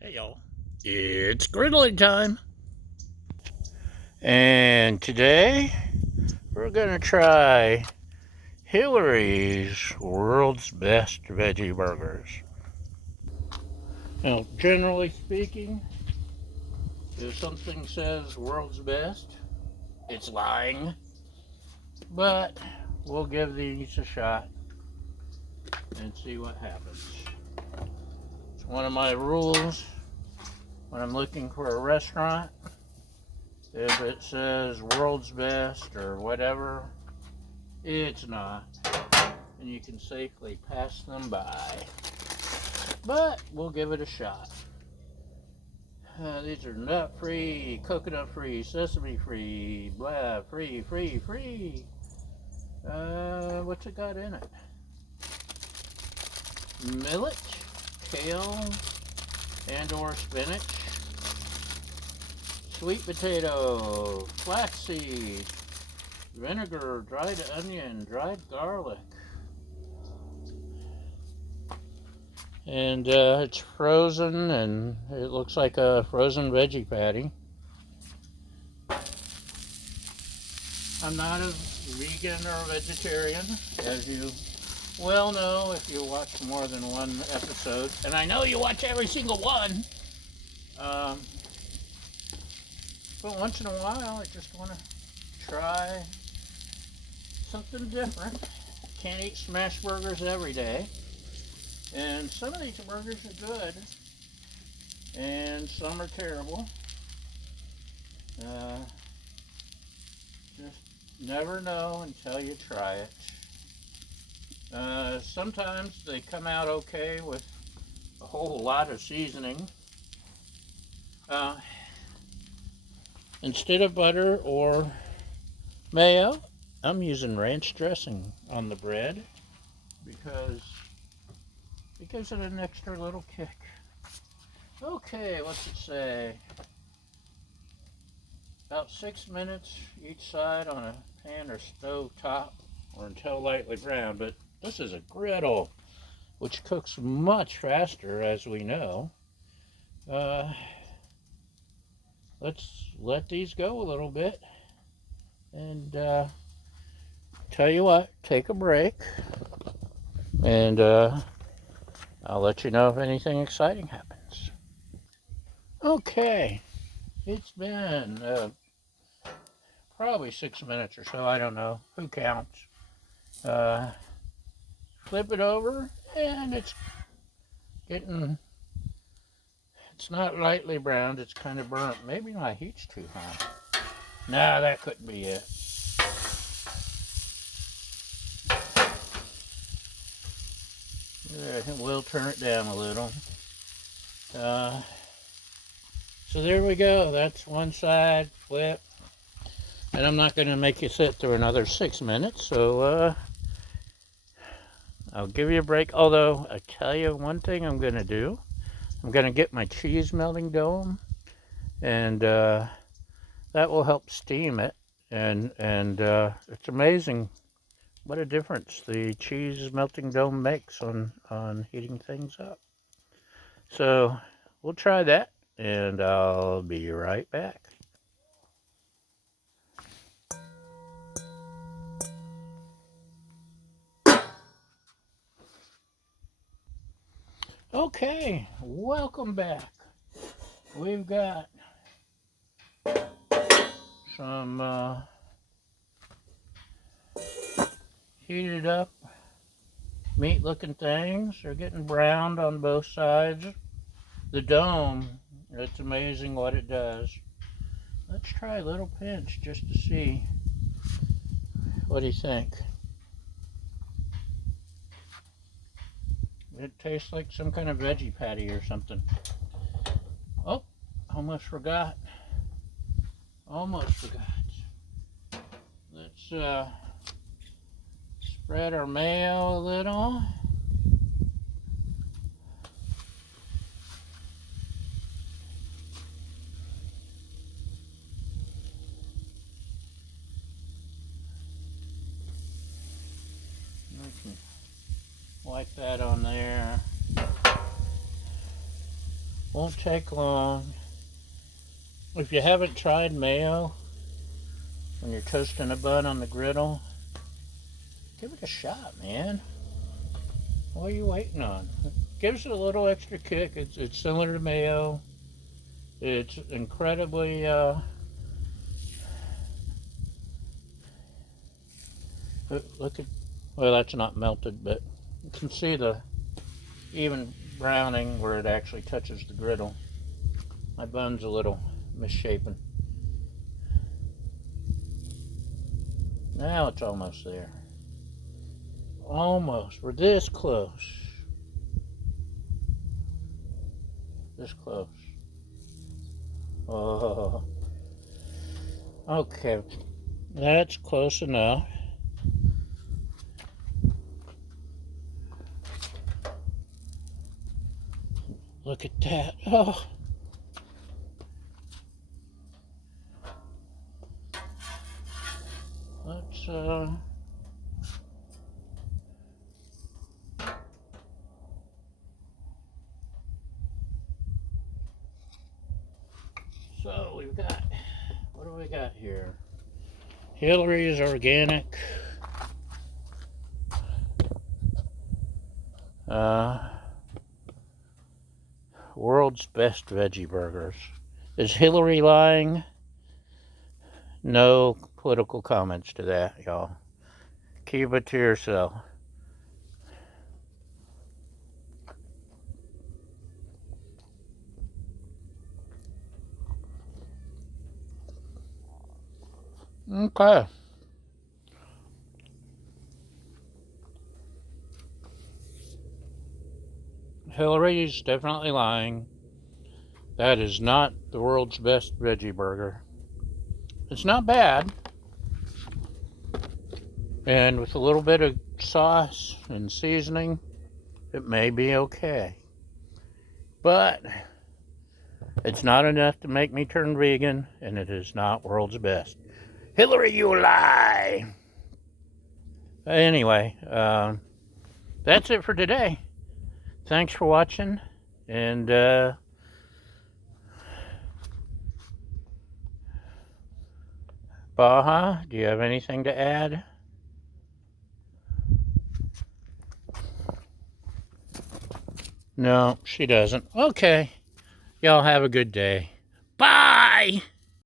Hey y'all, it's griddling time. And today we're gonna try Hilary's world's best veggie burgers. Now, generally speaking, if something says world's best, it's lying. But we'll give these a shot and see what happens. It's one of my rules when I'm looking for a restaurant. If it says world's best or whatever, it's not. And you can safely pass them by. But we'll give it a shot. These are nut-free, coconut-free, sesame-free, blah, free. What's it got in it? Millet, kale, and or spinach, sweet potato, flaxseed, vinegar, dried onion, dried garlic. And it's frozen, and it looks like a frozen veggie patty. I'm not a vegan or vegetarian, as you well know if you watch more than one episode. And I know you watch every single one. Um, but once in a while, I just want to try something different. Can't eat smash burgers every day. And some of these burgers are good, and some are terrible. Just never know until you try it. Sometimes they come out okay with a whole lot of seasoning. Instead of butter or mayo, I'm using ranch dressing on the bread because it gives it an extra little kick. Okay, what's it say? About 6 minutes each side on a pan or stove top or until lightly brown. But this is a griddle, which cooks much faster, as we know. Let's let these go a little bit. And tell you what, take a break. And I'll let you know if anything exciting happens. Okay, it's been probably 6 minutes or so. I don't know. Who counts? Flip it over, and it's not lightly browned. It's kind of burnt. Maybe my heat's too high. Nah, that couldn't be it. We'll turn it down a little. So there we go. That's one side. Flip. And I'm not going to make you sit through another 6 minutes, so I'll give you a break. Although, I tell you one thing I'm going to do. I'm going to get my cheese melting dome, and that will help steam it. And it's amazing what a difference the cheese melting dome makes on heating things up. So we'll try that, and I'll be right back. Okay, welcome back. We've got some heated up meat looking things. They're getting browned on both sides. The dome, it's amazing what it does. Let's try a little pinch just to see. What do you think? It tastes like some kind of veggie patty or something. Oh, almost forgot. Let's spread our mayo a little. Wipe that on there. Won't take long. If you haven't tried mayo when you're toasting a bun on the griddle, give it a shot, man. What are you waiting on? It gives it a little extra kick. It's similar to mayo. It's incredibly look at, well, that's not melted, but you can see the even browning where it actually touches the griddle. My bun's a little misshapen. Now it's almost there. Almost. We're this close. This close. Oh. Okay. That's close enough. Look at that. Oh. Let's so we've got, what do we got here? Hilary's organic. World's best veggie burgers. Is Hilary lying? No political comments to that, y'all. Keep it to yourself. Okay. Hilary's definitely lying. That is not the world's best veggie burger. It's not bad. And with a little bit of sauce and seasoning, it may be okay. But it's not enough to make me turn vegan, and it is not world's best. Hilary, you lie! Anyway, that's it for today. Thanks for watching, and Baja, do you have anything to add? No, she doesn't. Okay. Y'all have a good day. Bye!